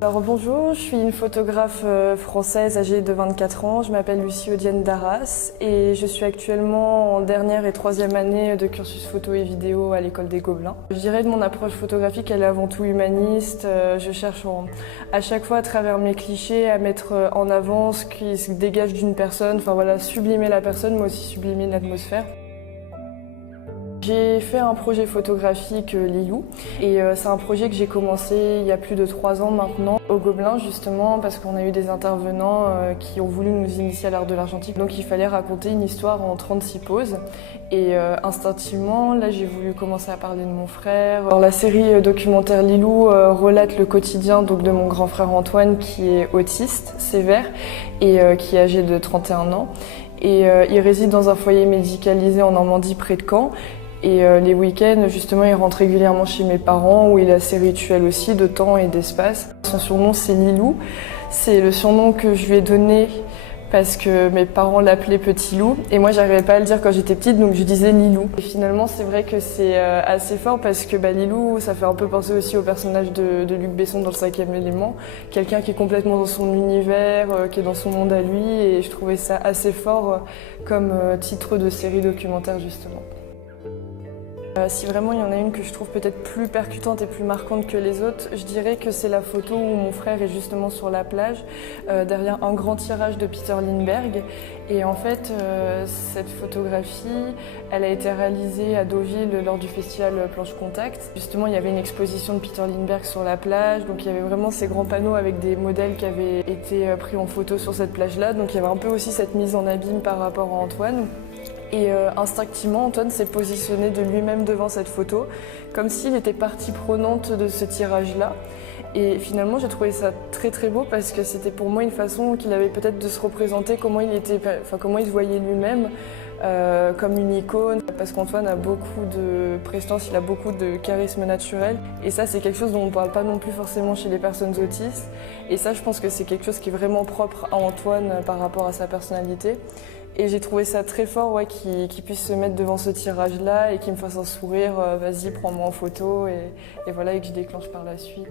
Alors bonjour, je suis une photographe française âgée de 24 ans. Je m'appelle Lucie Odienne Darras et je suis actuellement en dernière et troisième année de cursus photo et vidéo à l'école des Gobelins. Je dirais que mon approche photographique, elle est avant tout humaniste. Je cherche à chaque fois à travers mes clichés à mettre en avant ce qui se dégage d'une personne. Enfin voilà, sublimer la personne mais aussi sublimer l'atmosphère. J'ai fait un projet photographique Lilou et c'est un projet que j'ai commencé il y a plus de 3 ans maintenant au Gobelin justement parce qu'on a eu des intervenants qui ont voulu nous initier à l'art de l'argentique. Donc il fallait raconter une histoire en 36 poses et instinctivement là j'ai voulu commencer à parler de mon frère. Alors, la série documentaire Lilou relate le quotidien donc, de mon grand frère Antoine qui est autiste sévère et qui est âgé de 31 ans. Et il réside dans un foyer médicalisé en Normandie près de Caen. Et les week-ends, justement, il rentre régulièrement chez mes parents où il a ses rituels aussi de temps et d'espace. Son surnom, c'est Lilou. C'est le surnom que je lui ai donné parce que mes parents l'appelaient Petit Loup. Et moi, j'arrivais pas à le dire quand j'étais petite, donc je disais Lilou. Et finalement, c'est vrai que c'est assez fort parce que Lilou, ça fait un peu penser aussi au personnage de Luc Besson dans Le 5e élément. Quelqu'un qui est complètement dans son univers, qui est dans son monde à lui. Et je trouvais ça assez fort comme titre de série documentaire, justement. Si vraiment il y en a une que je trouve peut-être plus percutante et plus marquante que les autres, je dirais que c'est la photo où mon frère est justement sur la plage, derrière un grand tirage de Peter Lindbergh. Et en fait, cette photographie, elle a été réalisée à Deauville lors du festival Planche Contact. Justement, il y avait une exposition de Peter Lindbergh sur la plage, donc il y avait vraiment ces grands panneaux avec des modèles qui avaient été pris en photo sur cette plage-là. Donc il y avait un peu aussi cette mise en abîme par rapport à Antoine. Et instinctivement, Antoine s'est positionné de lui-même devant cette photo, comme s'il était partie prenante de ce tirage-là. Et finalement, j'ai trouvé ça très très beau parce que c'était pour moi une façon qu'il avait peut-être de se représenter comment il se voyait lui-même comme une icône. Parce qu'Antoine a beaucoup de prestance, il a beaucoup de charisme naturel. Et ça, c'est quelque chose dont on ne parle pas non plus forcément chez les personnes autistes. Et ça, je pense que c'est quelque chose qui est vraiment propre à Antoine par rapport à sa personnalité. Et j'ai trouvé ça très fort qu'il puisse se mettre devant ce tirage-là et qu'il me fasse un sourire, vas-y, prends-moi en photo, et voilà, et que je déclenche par la suite.